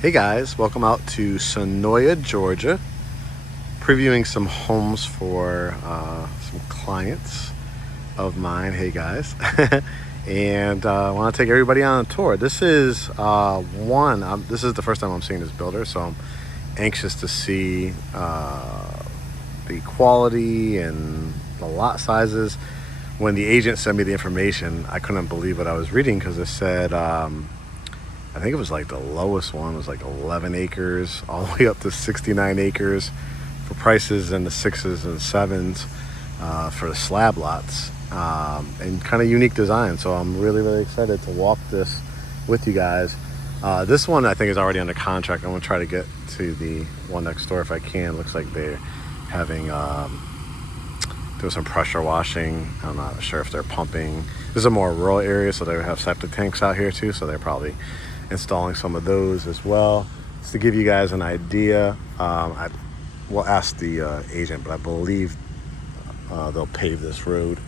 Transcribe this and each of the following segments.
Hey guys, welcome out to Senoia, Georgia. Previewing some homes for some clients of mine. Hey guys. And I want to take everybody on a tour. This is this is the first time I'm seeing this builder, so I'm anxious to see the quality and the lot sizes. When the agent sent me the information, I couldn't believe what I was reading because it said I think it was like the lowest one was like 11 acres all the way up to 69 acres for prices in the 6s and 7s for the slab lots, and kind of unique design. So I'm really excited to walk this with you guys. This one I think is already under contract. I'm gonna try to get to the one next door if I can. Looks like they're having doing some pressure washing. I'm not sure if they're pumping. This is a more rural area, so they have septic tanks out here too, so they're probably installing some of those as well. Just to give you guys an idea, I will ask the agent, but I believe they'll pave this road.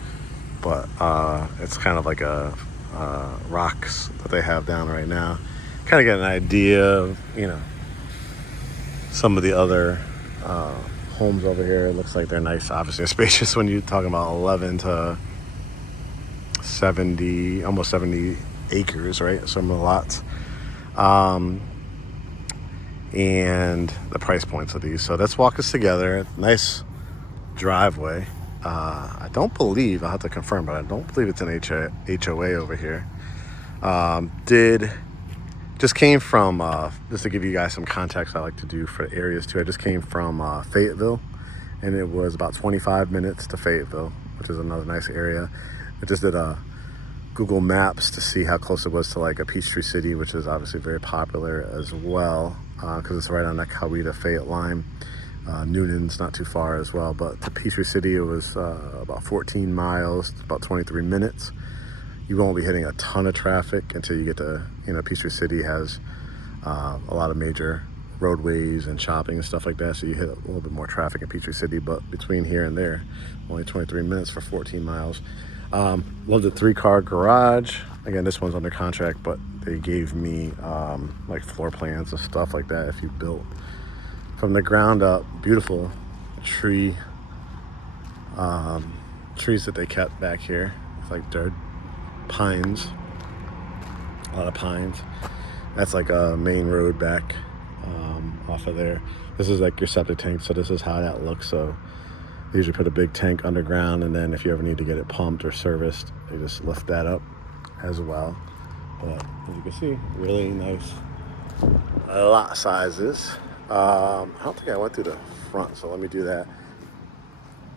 But it's kind of like a rocks that they have down right now. Kind of get an idea of, some of the other homes over here. It looks like they're nice, obviously spacious when you're talking about 11 to 70, almost 70 acres, right? Some of the lots. And the price points of these. So let's walk this together. Nice driveway. I don't believe, I'll have to confirm, but I don't believe it's an HOA over here. Just came from, just to give you guys some context I like to do for areas too. I just came from Fayetteville, and it was about 25 minutes to Fayetteville, which is another nice area. I just did a Google Maps to see how close it was to like a Peachtree City, which is obviously very popular as well, because it's right on that Coweta Fayette line. Noonan's not too far as well, but to Peachtree City it was about 14 miles, about 23 minutes. You won't be hitting a ton of traffic until you get to, Peachtree City has a lot of major roadways and shopping and stuff like that, so you hit a little bit more traffic in Peachtree City, but between here and there, only 23 minutes for 14 miles. Love the 3-car garage. Again, this one's under contract, but they gave me like floor plans and stuff like that if you built from the ground up. Beautiful trees that they kept back here. It's like dirt, pines, a lot of pines. That's like a main road back off of there. This is like your septic tank, so this is how that looks. So they usually put a big tank underground, and then if you ever need to get it pumped or serviced, they just lift that up as well. But as you can see, really nice lot sizes. I don't think I went through the front, so let me do that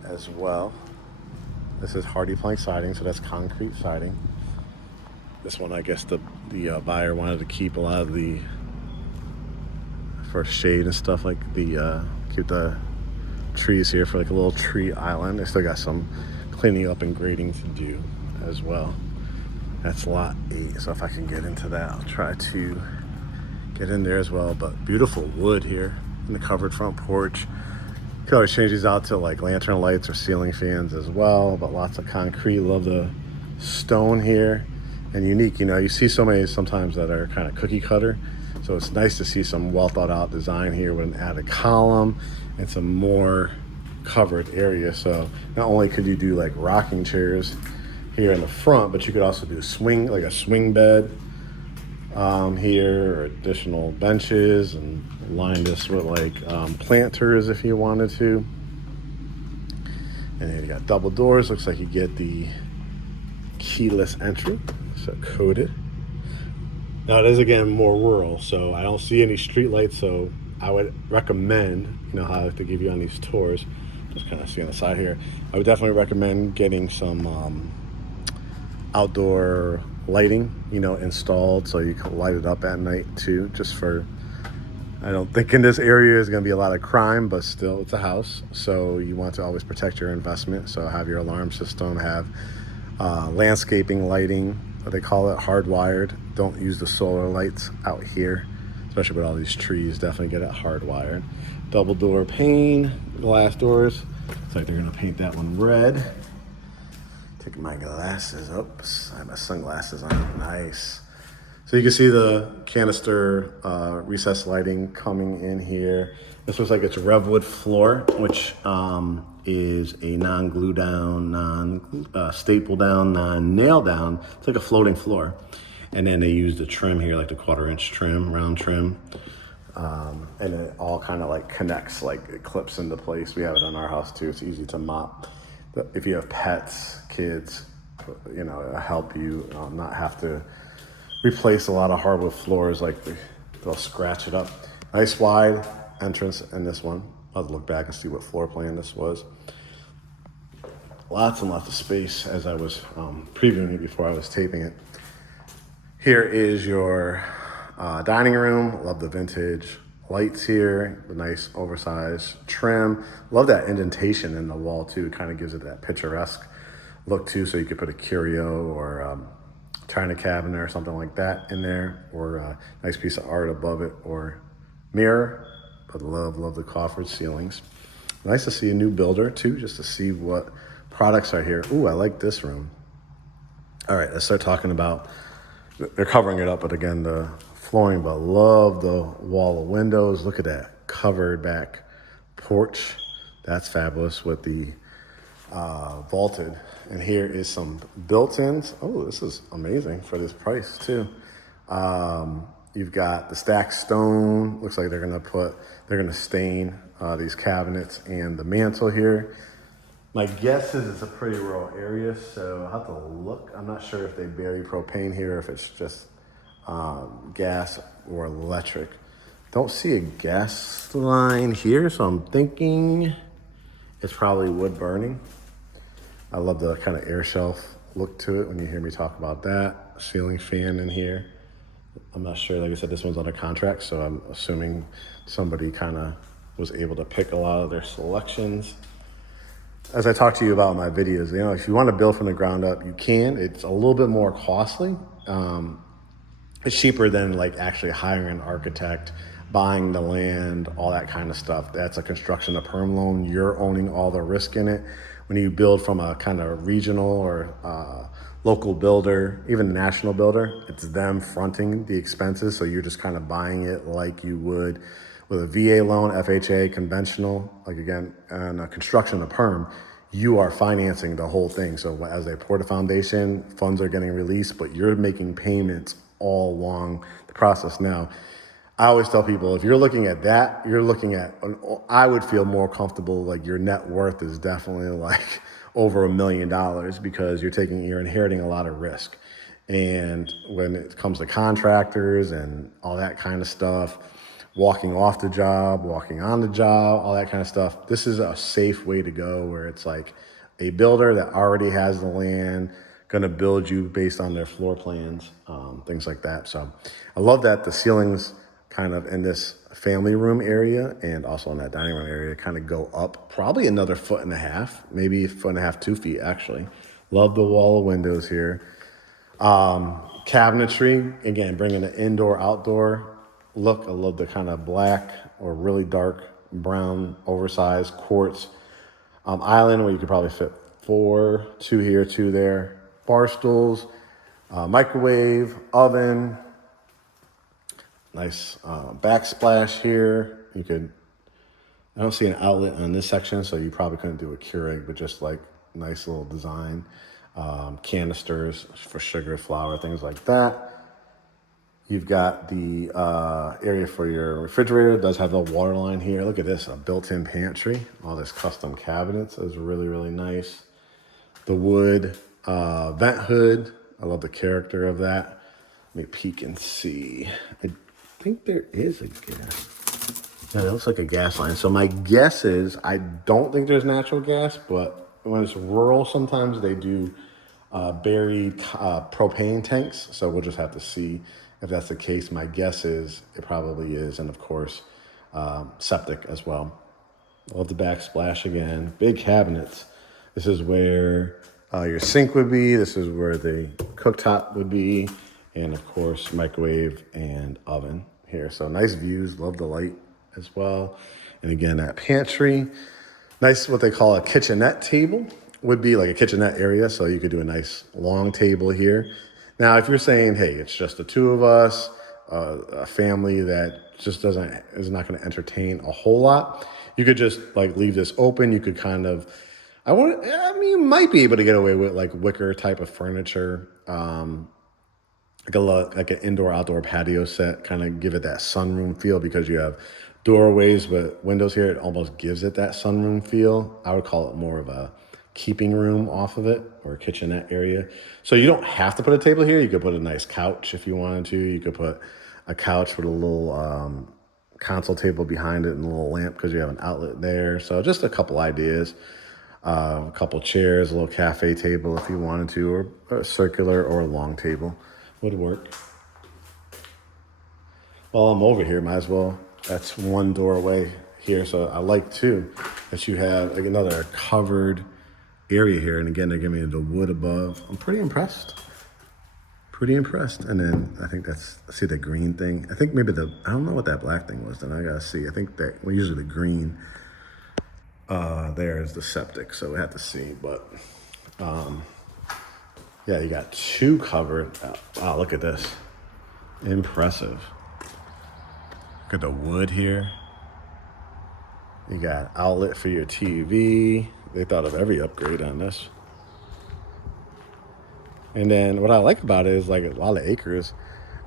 as well. This is hardy plank siding, so that's concrete siding. This one, I guess the buyer wanted to keep a lot of the, for shade and stuff, like keep the trees here for like a little tree island. They still got some cleaning up and grading to do as well. That's lot 8, so if I can get into that, I'll try to get in there as well. But beautiful wood here in the covered front porch. You can always change these out to like lantern lights or ceiling fans as well, but lots of concrete. Love the stone here, and unique. You see so many sometimes that are kind of cookie cutter, so it's nice to see some well thought out design here with an added column and some more covered area. So not only could you do like rocking chairs here in the front, but you could also do a swing bed here, or additional benches, and line this with like planters if you wanted to. And then you got double doors. Looks like you get the keyless entry, so coded. Now it is again more rural, so I don't see any street lights, so I would recommend, how I like to give you on these tours, just kind of see on the side here, I would definitely recommend getting some outdoor lighting, installed, so you can light it up at night too, just for, I don't think in this area is going to be a lot of crime, but still it's a house, so you want to always protect your investment. So have your alarm system, have landscaping lighting, what they call it, hardwired. Don't use the solar lights out here, especially with all these trees. Definitely get it hardwired. Double door pane, glass doors. Looks like they're going to paint that one red. Take my glasses. Oops, I have my sunglasses on. Nice. So you can see the canister recessed lighting coming in here. This looks like it's Revwood floor, which is a non-glue down, non-staple down, non-nail down. It's like a floating floor. And then they use the trim here, like the 1/4 inch trim, round trim. And it all kind of like connects, like it clips into place. We have it in our house too. It's easy to mop. But if you have pets, kids, you know, it'll help you not have to replace a lot of hardwood floors, like they'll scratch it up. Nice wide entrance in this one. I'll look back and see what floor plan this was. Lots and lots of space as I was previewing it before I was taping it. Here is your dining room. Love the vintage lights here, the nice oversized trim. Love that indentation in the wall too. It kind of gives it that picturesque look too, so you could put a curio or china cabinet or something like that in there, or a nice piece of art above it, or mirror. But love the coffered ceilings. Nice to see a new builder too, just to see what products are here. Ooh, I like this room. All right, let's start talking about, they're covering it up, but again, the flooring, but love the wall of windows. Look at that covered back porch. That's fabulous with the vaulted. And here is some built-ins. Oh, this is amazing for this price too. You've got the stacked stone. Looks like they're gonna stain these cabinets and the mantle here. My guess is it's a pretty rural area, so I'll have to look. I'm not sure if they bury propane here, if it's just gas or electric. Don't see a gas line here, so I'm thinking it's probably wood burning. I love the kind of air shelf look to it when you hear me talk about that. Ceiling fan in here. I'm not sure, like I said, this one's under contract, so I'm assuming somebody kind of was able to pick a lot of their selections. As I talk to you about in my videos, you know, if you want to build from the ground up, you can. It's a little bit more costly. It's cheaper than like actually hiring an architect, buying the land, all that kind of stuff. That's a construction to perm loan. You're owning all the risk in it. When you build from a kind of regional or local builder, even a national builder, it's them fronting the expenses. So you're just kind of buying it like you would with a VA loan, FHA, conventional, like again, and a construction to perm, you are financing the whole thing. So as they pour the foundation, funds are getting released, but you're making payments all along the process. Now, I always tell people, if you're looking at that, you're looking at, I would feel more comfortable, like your net worth is definitely like over $1 million, because you're inheriting a lot of risk. And when it comes to contractors and all that kind of stuff, walking off the job, walking on the job, all that kind of stuff, this is a safe way to go, where it's like a builder that already has the land, gonna build you based on their floor plans, things like that. So I love that the ceilings kind of in this family room area and also in that dining room area kind of go up probably another 1.5 feet, maybe 1.5 feet, 2 feet actually. Love the wall of windows here. Cabinetry, again, bringing the indoor, outdoor look. I love the kind of black or really dark brown, oversized quartz island where you could probably fit 4, 2 here, 2 there. Bar stools, microwave, oven, nice backsplash here. I don't see an outlet on this section, so you probably couldn't do a Keurig, but just like nice little design. Canisters for sugar, flour, things like that. You've got the area for your refrigerator. It does have a water line here. Look at this, a built-in pantry. All this custom cabinets is really, really nice. The wood vent hood. I love the character of that. Let me peek and see. I think there is a gas. Yeah, it looks like a gas line. So my guess is, I don't think there's natural gas, but when it's rural, sometimes they do buried propane tanks. So we'll just have to see if that's the case. My guess is it probably is. And of course, septic as well. Love the backsplash again. Big cabinets. This is where your sink would be. This is where the cooktop would be. And of course, microwave and oven here. So nice views. Love the light as well. And again, that pantry. Nice, what they call a kitchenette table. Would be like a kitchenette area. So you could do a nice long table here. Now, if you're saying, hey, it's just the two of us, a family that just is not going to entertain a whole lot, you could just like leave this open. You could kind of, you might be able to get away with like wicker type of furniture, like an indoor outdoor patio set, kind of give it that sunroom feel because you have doorways but windows here. It almost gives it that sunroom feel. I would call it more of a keeping room off of it, or a kitchenette area. So you don't have to put a table here. You could put a nice couch if you wanted to. You could put a couch with a little console table behind it and a little lamp because you have an outlet there. So just a couple ideas. A couple chairs, a little cafe table if you wanted to, or a circular or a long table would work. While I'm over here, might as well. That's one doorway here. So I like too that you have like another covered area here. And again, they're giving me the wood above. I'm pretty impressed. Pretty impressed. And then I think see the green thing. I think maybe I don't know what that black thing was. Then I gotta see. I think that, well, usually the green there is the septic. So we have to see. But yeah, you got two covered. Wow, look at this. Impressive. Look at the wood here. You got outlet for your TV. They thought of every upgrade on this. And then what I like about it is like a lot of acres,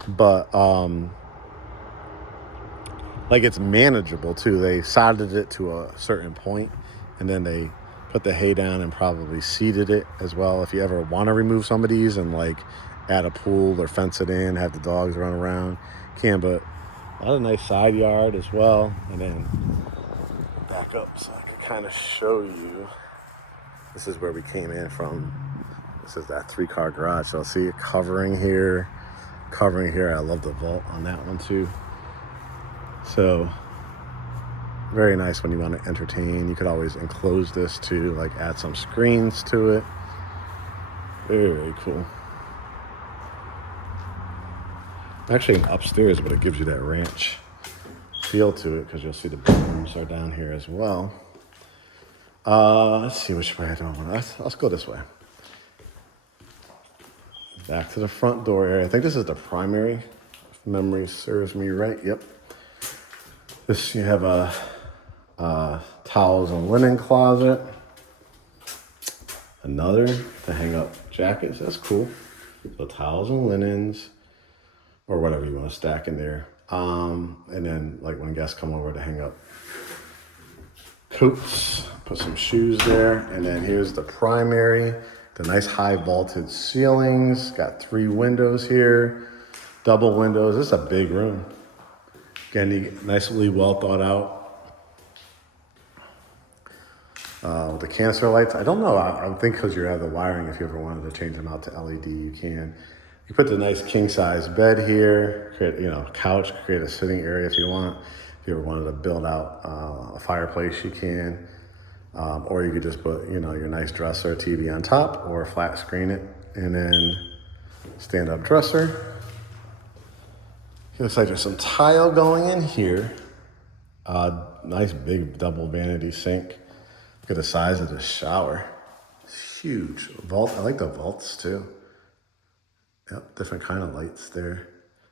but like it's manageable too. They sodded it to a certain point, and then they put the hay down and probably seeded it as well. If you ever want to remove some of these and like add a pool or fence it in, have the dogs run around, can. But a lot of nice side yard as well. And then back up so I can kind of show you. This is where we came in from. This is that 3-car garage. So I'll see it covering here. I love the vault on that one too. So very nice when you want to entertain. You could always enclose this too, like add some screens to it. Very, very cool. Actually upstairs, but it gives you that ranch feel to it because you'll see the bedrooms are down here as well. Let's see which way I don't want to. Let's go this way. Back to the front door area. I think this is the primary, if memory serves me right. Yep. This, you have a towels and linen closet. Another to hang up jackets. That's cool. So towels and linens, or whatever you want to stack in there. And then like when guests come over, to hang up coats, put some shoes there. And then here's the primary, the nice high vaulted ceilings, got 3 windows here, double windows. This is a big room. Again, nicely well thought out. With the canister lights, I don't know, I think because you have the wiring, if you ever wanted to change them out to LED, you can. You put the nice king size bed here, create, couch, create a sitting area if you want. If you ever wanted to build out a fireplace, you can. Or you could just put, your nice dresser, TV on top, or flat screen it, and then stand up dresser. It looks like there's some tile going in here. Nice big double vanity sink. Look at the size of the shower. It's huge. Vault, I like the vaults too. Yep, different kind of lights there.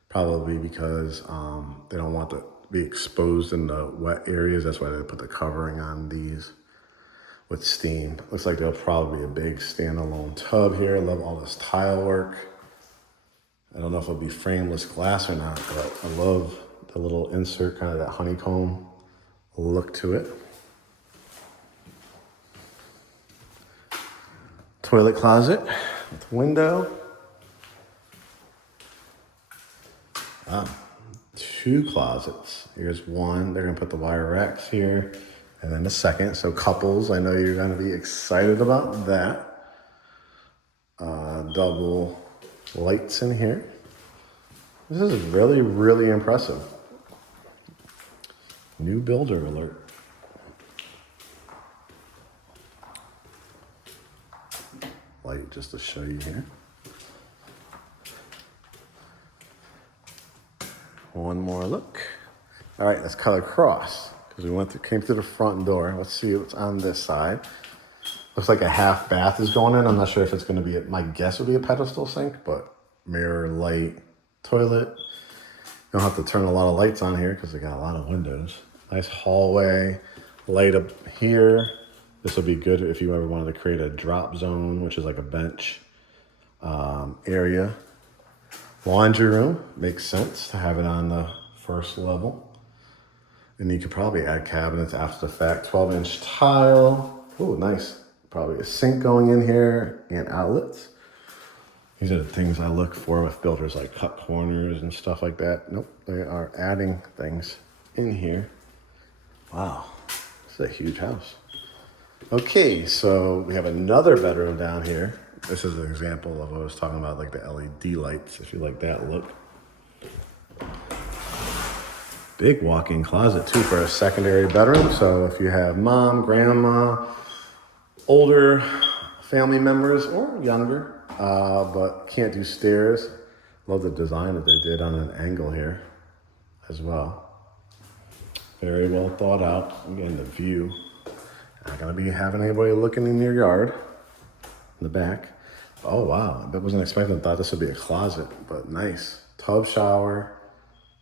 Probably because they don't want to be exposed in the wet areas. That's why they put the covering on these with steam. Looks like there'll probably be a big standalone tub here. I love all this tile work. I don't know if it'll be frameless glass or not, but I love the little insert, kind of that honeycomb look to it. Toilet closet with window. 2 closets. Here's one. They're gonna put the wire racks here, and then the second. So couples, I know you're gonna be excited about that. Double lights in here. This is really, really impressive. New builder alert. Light just to show you here. One more look. All right, let's cut across because we came through the front door. Let's see what's on this side. Looks like a half bath is going in. I'm not sure if it's going to be, my guess would be a pedestal sink, but mirror, light, toilet. You don't have to turn a lot of lights on here because they got a lot of windows. Nice hallway, light up here. This will be good if you ever wanted to create a drop zone, which is like a bench area. Laundry room, makes sense to have it on the first level. And you could probably add cabinets after the fact. 12-inch tile. Oh, nice. Probably a sink going in here and outlets. These are the things I look for with builders, like cut corners and stuff like that. Nope, they are adding things in here. Wow, this is a huge house. Okay, so we have another bedroom down here. This is an example of what I was talking about, like the LED lights, if you like that look. Big walk-in closet too for a secondary bedroom. So if you have mom, grandma, older family members or younger, but can't do stairs. Love the design that they did on an angle here as well. Very well thought out. Again, the view. Not gonna be having anybody looking in your yard in the back. Oh wow, I wasn't expecting. I thought this would be a closet, but nice. Tub shower.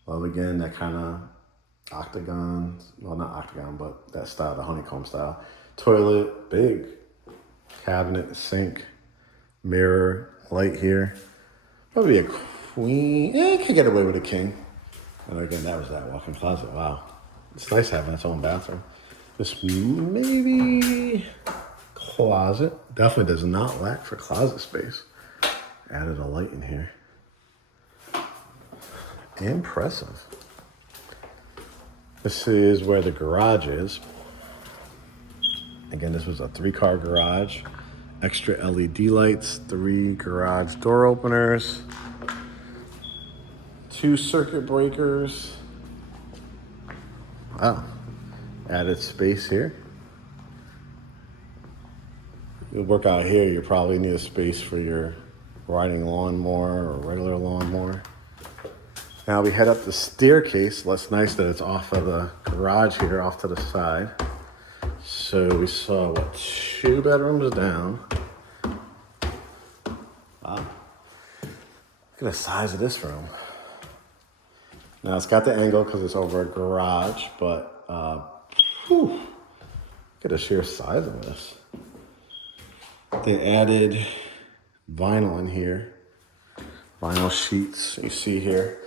Love again that kind of octagon. Well, not octagon, but that style, the honeycomb style. Toilet, big. Cabinet, sink, mirror, light here. Probably a queen. Yeah, you could get away with a king. And again, that was that walk-in closet. Wow. It's nice having its own bathroom. This maybe closet. Definitely does not lack for closet space. Added a light in here. Impressive. This is where the garage is. Again, this was a 3-car garage. Extra LED lights, 3 garage door openers, 2 circuit breakers. Wow. Added space here. You'll work out here, you probably need a space for your riding lawnmower or regular lawnmower. Now we head up the staircase. That's nice that it's off of the garage here, off to the side. So we saw, what, 2 bedrooms down. Wow. Look at the size of this room. Now it's got the angle because it's over a garage, but look at the sheer size of this. They added vinyl in here. Vinyl sheets you see here.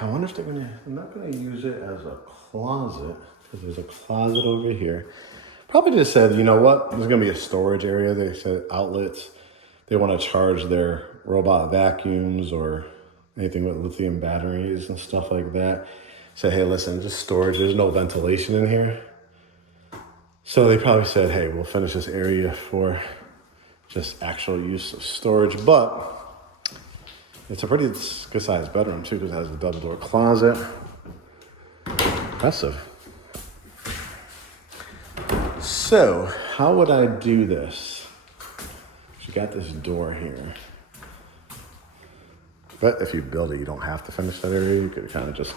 I wonder if they're not gonna use it as a closet, because there's a closet over here. Probably just said, you know what, there's gonna be a storage area. They said outlets. They wanna charge their robot vacuums or anything with lithium batteries and stuff like that. Say, hey, listen, just storage, there's no ventilation in here. So they probably said, hey, we'll finish this area for just actual use of storage, but it's a pretty good sized bedroom too, because it has a double door closet. Impressive. So how would I do this? You got this door here. But if you build it, you don't have to finish that area. You could kind of just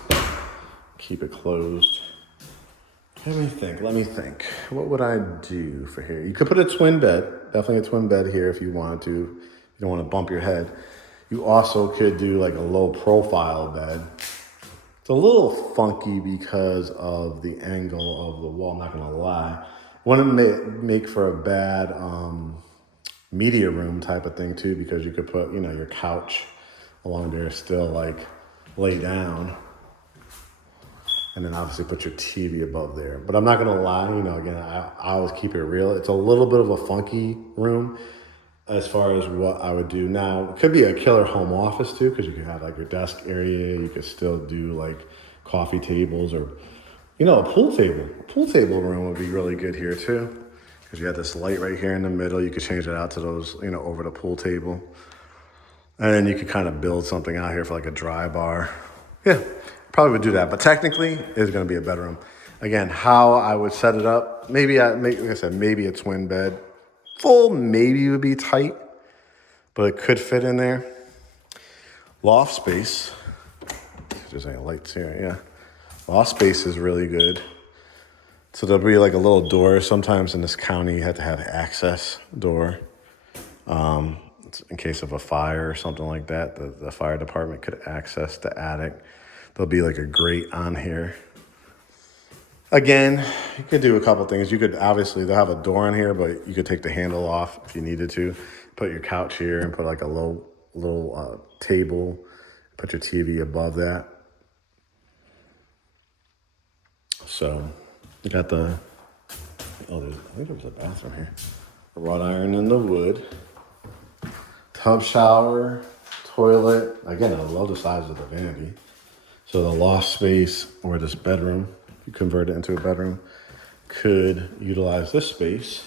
keep it closed. Let me think. What would I do for here? You could put a twin bed, definitely a twin bed here if you wanted to. You don't want to bump your head. You also could do like a low profile bed. It's a little funky because of the angle of the wall, I'm not gonna lie. Wouldn't make for a bad media room type of thing too, because you could put, your couch along there still like lay down. And then obviously put your TV above there. But I'm not gonna lie, again, I always keep it real. It's a little bit of a funky room as far as what I would do. Now, it could be a killer home office too, because you could have like your desk area. You could still do like coffee tables or, a pool table. A pool table room would be really good here too, because you have this light right here in the middle. You could change it out to those, over the pool table. And then you could kind of build something out here for like a dry bar. Yeah. Probably would do that, but technically it's going to be a bedroom. Again, how I would set it up, maybe like I said, maybe a twin bed. Full maybe would be tight, but it could fit in there. Loft space. If there's any lights here, yeah. Loft space is really good. So there'll be like a little door. Sometimes in this county you have to have access door. in case of a fire or something like that. The fire department could access the attic. There'll be like a grate on here. Again, you could do a couple things. You could obviously, they'll have a door in here, but you could take the handle off if you needed to. Put your couch here and put like a little table. Put your TV above that. So you got I think there was a bathroom here. A wrought iron in the wood. Tub shower, toilet. Again, I love the size of the vanity. So the loft space or this bedroom, if you convert it into a bedroom, could utilize this space.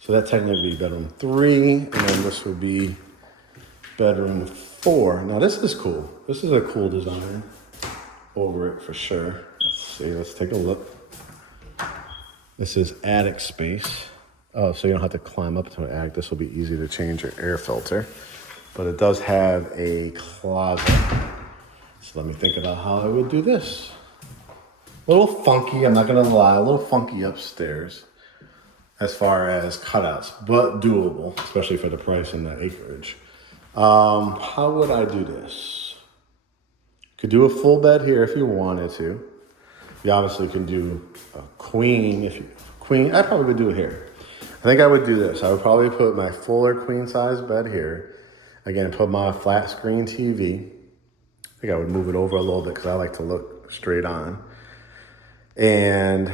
So that technically would be bedroom 3, and then this would be bedroom 4. Now this is cool. This is a cool design over it for sure. Let's see, let's take a look. This is attic space. Oh, so you don't have to climb up to an attic. This will be easy to change your air filter. But it does have a closet. So let me think about how I would do this. A little funky, I'm not gonna lie, a little funky upstairs as far as cutouts, but doable, especially for the price and the acreage. How would I do this? Could do a full bed here if you wanted to. You obviously can do a queen. I probably would do it here. I think I would do this. I would probably put my fuller queen size bed here. Again, put my flat screen TV. I think I would move it over a little bit because I like to look straight on. And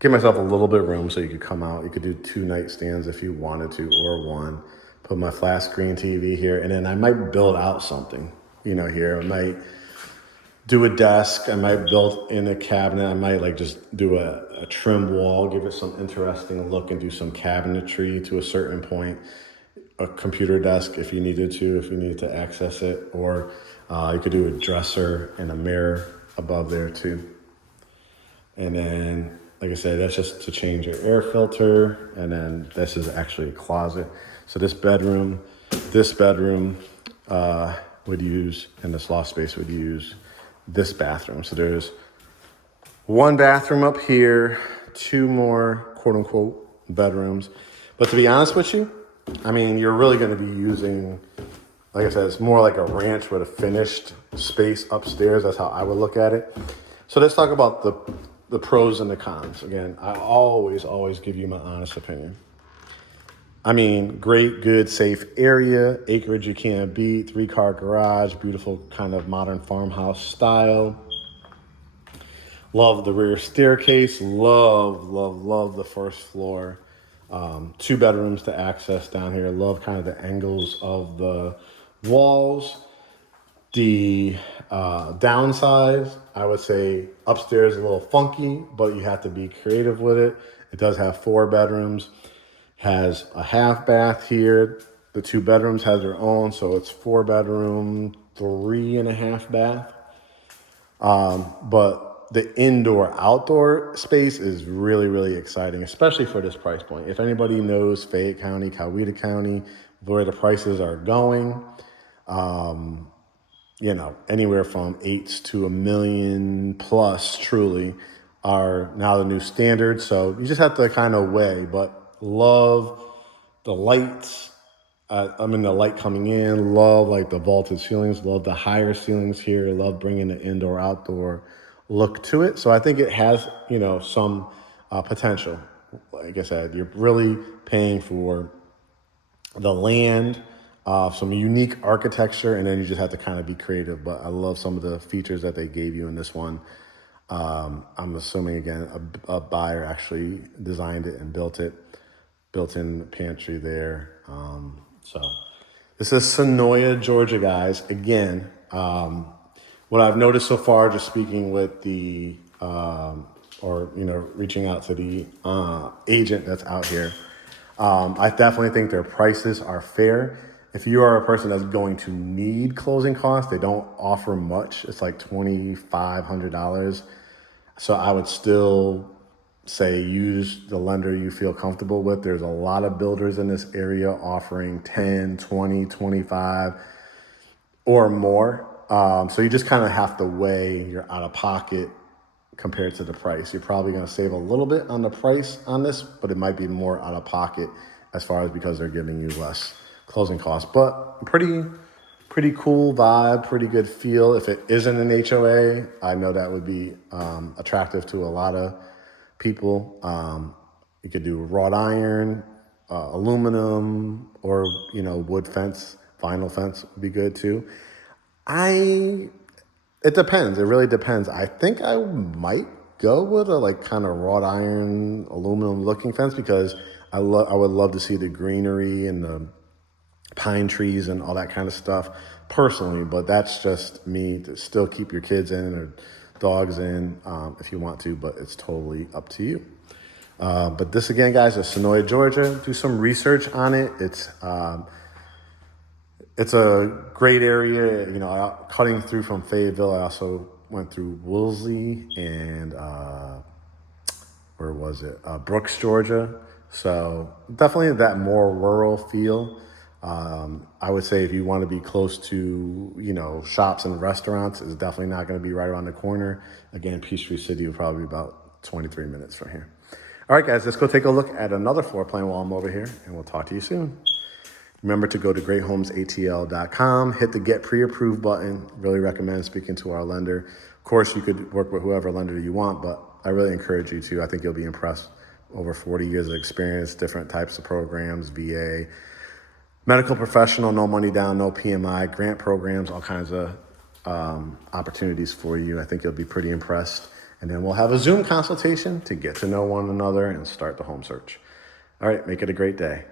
give myself a little bit of room so you could come out. You could do 2 nightstands if you wanted to, or 1. Put my flat screen TV here, and then I might build out something, here. I might do a desk. I might build in a cabinet. I might like just do a trim wall, give it some interesting look, and do some cabinetry to a certain point. A computer desk if you needed to access it, or you could do a dresser and a mirror above there too. And then, like I said, that's just to change your air filter. And then this is actually a closet. So this bedroom would use, and this loft space would use this bathroom. So there's 1 bathroom up here, 2 more quote unquote bedrooms. But to be honest with you, I mean, you're really going to be using, like I said, it's more like a ranch with a finished space upstairs. That's how I would look at it. So let's talk about the pros and the cons. Again, I always give you my honest opinion. I mean, great, good, safe area, acreage you can't beat, 3-car garage, beautiful kind of modern farmhouse style. Love the rear staircase, love the first floor. 2 bedrooms to access down here. Love kind of the angles of the walls. The downside, I would say upstairs a little funky, but you have to be creative with it. It does have 4 bedrooms, has a half bath here. The 2 bedrooms has their own, so it's 4 bedroom, 3.5 bath. But the indoor outdoor space is really exciting, especially for this price point. If anybody knows Fayette County, Coweta County, where the prices are going, anywhere from 8 to $1 million plus truly are now the new standard. So you just have to kind of weigh, but love the lights. The light coming in, love like the vaulted ceilings, love the higher ceilings here, love bringing the indoor outdoor look to it. So I think it has, some potential. Like I said, you're really paying for the land, some unique architecture, and then you just have to kind of be creative. But I love some of the features that they gave you in this one. I'm assuming, again, a buyer actually designed it and built it. Built-in pantry there. So this is Senoia, Georgia, guys. Again, what I've noticed so far, just speaking with the, reaching out to the agent that's out here, I definitely think their prices are fair. If you are a person that's going to need closing costs, they don't offer much. It's like $2,500. So I would still say use the lender you feel comfortable with. There's a lot of builders in this area offering 10, 20, 25 or more. So you just kind of have to weigh your out of pocket compared to the price. You're probably going to save a little bit on the price on this, but it might be more out of pocket as far as because they're giving you less closing costs. But pretty cool vibe, pretty good feel. If it isn't an HOA, I know that would be attractive to a lot of people. You could do wrought iron, aluminum, or wood fence, vinyl fence would be good too. It depends. It really depends. I think I might go with a like kind of wrought iron, aluminum looking fence because I would love to see the greenery and the pine trees and all that kind of stuff personally, but that's just me. To still keep your kids in or dogs in if you want to, but it's totally up to you. But this again, guys, is Senoia, Georgia. Do some research on it. It's a great area. Cutting through from Fayetteville, I also went through Woolsey and where was it? Brooks, Georgia. So definitely that more rural feel. I would say if you want to be close to, shops and restaurants, it's definitely not going to be right around the corner. Again, Peachtree City will probably be about 23 minutes from here. All right, guys, let's go take a look at another floor plan while I'm over here, and we'll talk to you soon. Remember to go to GreatHomesATL.com, hit the Get Pre-Approved button. Really recommend speaking to our lender. Of course, you could work with whoever lender you want, but I really encourage you to. I think you'll be impressed. Over 40 years of experience, different types of programs, VA, medical professional, no money down, no PMI, grant programs, all kinds of opportunities for you. I think you'll be pretty impressed. And then we'll have a Zoom consultation to get to know one another and start the home search. All right, make it a great day.